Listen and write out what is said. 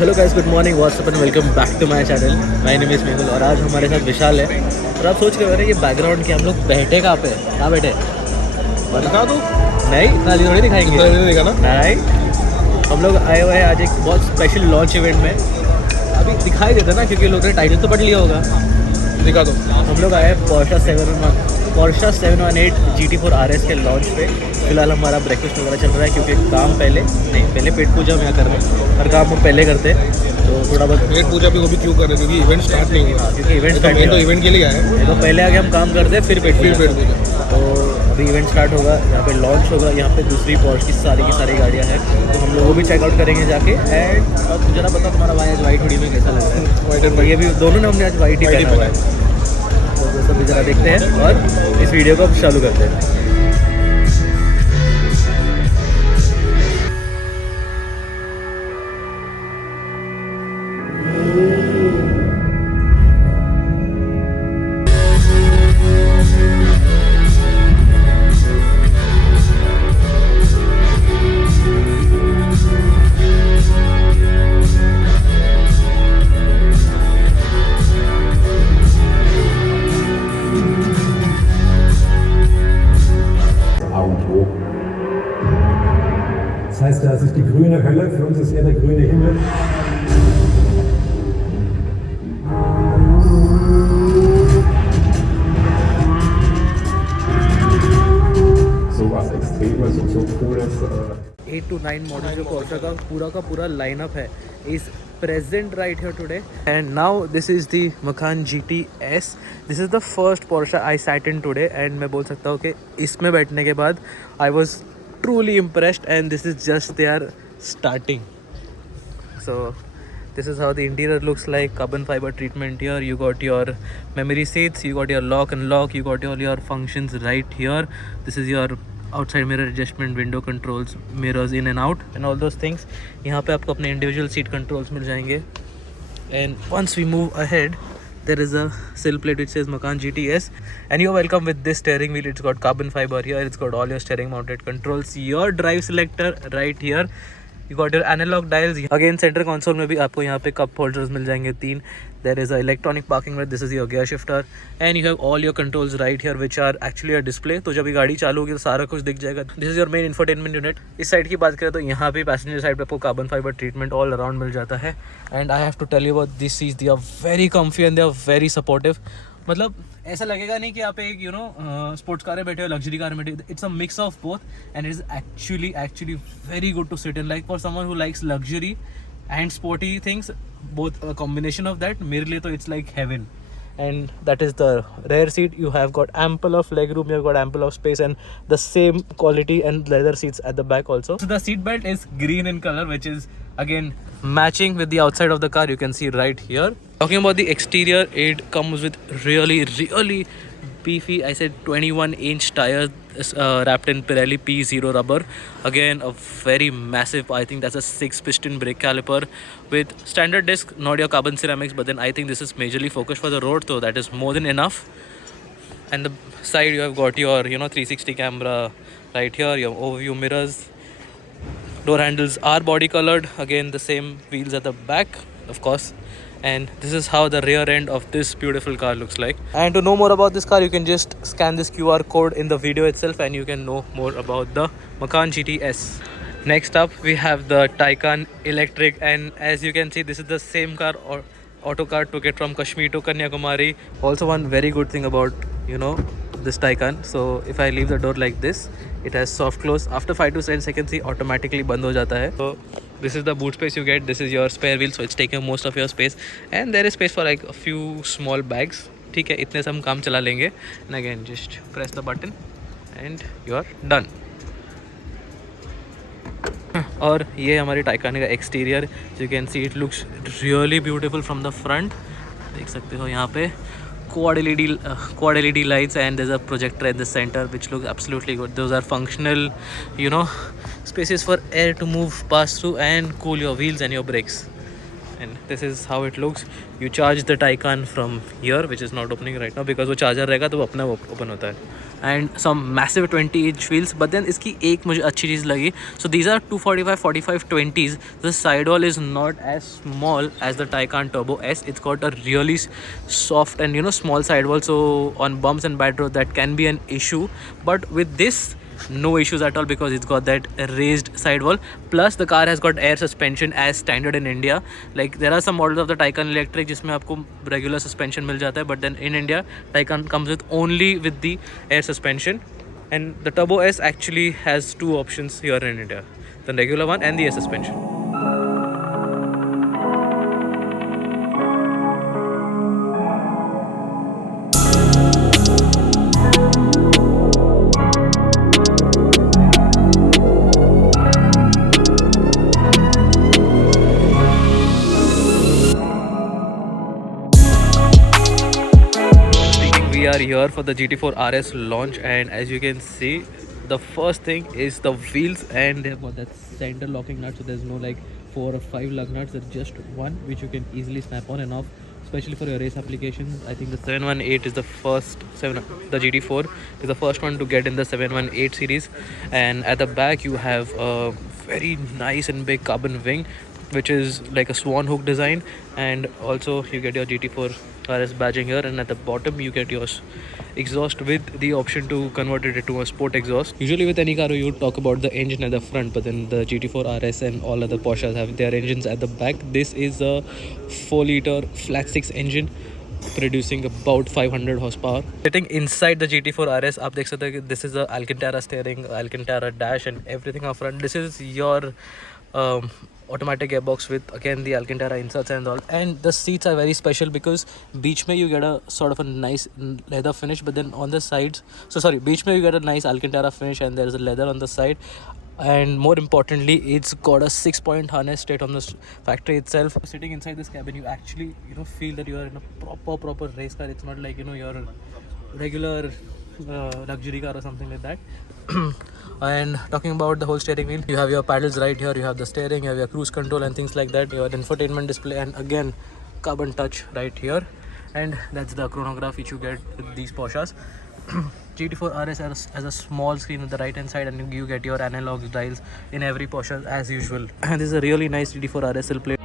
Hello guys, good morning, what's up and welcome back to my channel. My name is Mehul और आज हमारे साथ विशाल है। और आप सोच रहे हो ना ये बैकग्राउंड के हम लोग बैठे कहाँ पे, कहाँ बैठे बता दो। नहीं, इतना थोड़ी दिखाएंगे। देखा ना। नहीं, हम लोग आए हुए हैं आज एक बहुत स्पेशल लॉन्च इवेंट में। अभी दिखाई देता ना क्योंकि लोगों ने टाइटल तो पढ़ लिया होगा। दिखा दो। हम लोग आए हैं Porsche 718 GT4RS के लॉन्च पे। फिलहाल हमारा ब्रेकफास्ट वगैरह चल रहा है क्योंकि काम पहले पेट पूजा हम यहाँ कर रहे हैं। हर काम हम पहले करते हैं तो थोड़ा बहुत पेट पूजा भी वो भी क्यों कर रहे हैं क्योंकि इवेंट स्टार्ट नहीं हुआ। क्योंकि इवेंट स्टार्ट तो इवेंट के लिए आए हैं। तो पहले आगे हम काम करते हैं फिर पेट पूजा। तो अभी इवेंट स्टार्ट होगा, यहाँ पे लॉन्च होगा। यहाँ पे दूसरी Porsche की सारी गाड़ियाँ हैं तो हम लोग वो भी चेकआउट करेंगे जाके। एंड अब जरा बताओ तुम्हारा भाई आज वाइट हुडी में कैसा लग रहा है? वाइट एंड ये भी दोनों ने हमने आज वाइट ही पहना हुआ है। तो वो सब भी ज़रा देखते हैं और इस वीडियो को अब चालू करते हैं। Das heißt, das ist die grüne Hölle, für uns ist eher der grüne Himmel. So was Extremes und so Cooles. 8 to 9 model जो Porsche का पूरा लाइनअप है is present right here today. And now this is the Macan GT4RS. This is the first Porsche I sat in today and मैं बोल सकता हूँ कि इसमें बैठने के बाद I was truly impressed and this is just their starting. So this is how the interior looks like. Carbon fiber treatment here. You got your memory seats, you got your lock and lock, you got all your functions right here. This is your outside mirror adjustment, window controls, mirrors in and out and all those things. यहाँ पे आपको अपने individual seat controls मिल जाएंगे. And once we move ahead, there is a sill plate which says Macan GTS and you're welcome with this steering wheel. It's got carbon fiber here. It's got all your steering mounted controls, your drive selector right here. You got your analog dials. Again center console में भी आपको यहाँ पे cup holders मिल जाएंगे 3. There is a electronic parking brake. This is your gear shifter and you have all your controls right here which are actually a display. तो जब ये गाड़ी चालू होगी तो सारा कुछ दिख जाएगा. This is your main infotainment unit. इस साइड की बात करें तो यहाँ पे पैसेंजर साइड पे आपको carbon fibre treatment all around मिल जाता है. And I have to tell you about this seats. They are very comfy and they are very supportive. मतलब ऐसा लगेगा नहीं कि आप एक स्पोर्ट्स कार में बैठे हो, लग्जरी कार में बैठे हो. It's a mix of both and it is actually very good to sit in. Like for someone who likes luxury and sporty things, both a combination of that. मेरे लिए तो it's like heaven. And that is the rear seat. You have got ample of leg room, you've got ample of space and the same quality and leather seats at the back also. So the seat belt is green in color which is again matching with the outside of the car. You can see right here. Talking about the exterior, it comes with really beefy, I said 21-inch tires wrapped in Pirelli P0 rubber. Again a very massive, I think that's a 6-piston brake caliper with standard disc, not your carbon ceramics, but then I think this is majorly focused for the road, so that is more than enough. And the side you have got your 360 camera right here, your overview mirrors. Door handles are body colored, again the same wheels at the back of course. And this is how the rear end of this beautiful car looks like. And to know more about this car, you can just scan this QR code in the video itself and you can know more about the Macan GTS. Next up we have the Taycan electric, and as you can see this is the same car or auto car took it from Kashmir to Kanyakumari. Also one very good thing about this Taycan, so if I leave the door like this, it has soft close. After 5 to 7 seconds he automatically बंद हो जाता है. So this is the boot space you get. This is your spare wheel, so it's taking most of your space and there is space for like a few small bags. ठीक है, इतने से हम काम चला लेंगे. And again just press the button and you are done. और ये हमारी Taycan का exterior. You can see it looks really beautiful from the front. देख सकते हो यहाँ पे quad LED lights and there's a projector in the center which looks absolutely good. Those are functional spaces for air to move, pass through and cool your wheels and your brakes. and this is how it looks. You charge the Taycan from here, which is not opening right now because वो charger रहेगा तो वो अपना open होता है. And some massive 20-inch wheels, but then इसकी एक मुझे अच्छी चीज़ लगी. So these are 245 45 20s. The sidewall is not as small as the Taycan Turbo S. It's got a really soft and small sidewall, so on bumps and bad road that can be an issue. But with this, no issues at all because it's got that raised sidewall. Plus the car has got air suspension as standard in India. Like there are some models of the Taycan electric जिसमें आपको regular suspension मिल जाता है, but then in India Taycan comes with only with the air suspension, and the Turbo S actually has two options here in India, the regular one and the air suspension. We are here for the GT4 RS launch, and as you can see, the first thing is the wheels, and they've got that center locking nut, so there's no like 4 or 5 lug nuts. There's just one which you can easily snap on and off, especially for your race applications. I think the 718 is the first the GT4 is the first one to get in the 718 series. And at the back you have a very nice and big carbon wing, which is like a swan hook design, and also you get your GT4 RS badging here, and at the bottom you get your exhaust with the option to convert it into a sport exhaust. Usually with any car you talk about the engine at the front, but then the GT4 RS and all other Porsches have their engines at the back. This is a 4-liter flat 6 engine producing about 500 horsepower. Sitting inside the GT4 RS, आप देख सकते हैं कि this is a Alcantara steering, Alcantara dash and everything up front. This is your automatic gearbox with again the Alcantara inserts and all, and the seats are very special because beach mein you get a sort of a nice leather finish, but then on the sides, beach mein you get a nice Alcantara finish and there is a leather on the side, and more importantly it's got a 6-point harness straight on the factory itself. Sitting inside this cabin you actually feel that you are in a proper race car. It's not like your regular luxury car or something like that. And talking about the whole steering wheel, you have your paddles right here, you have the steering, you have your cruise control and things like that, your infotainment display, and again carbon touch right here, and that's the chronograph which you get with these Porsches. GT4 RS has a small screen on the right hand side, and you get your analog dials in every Porsche as usual. And this is a really nice GT4 RS. Will play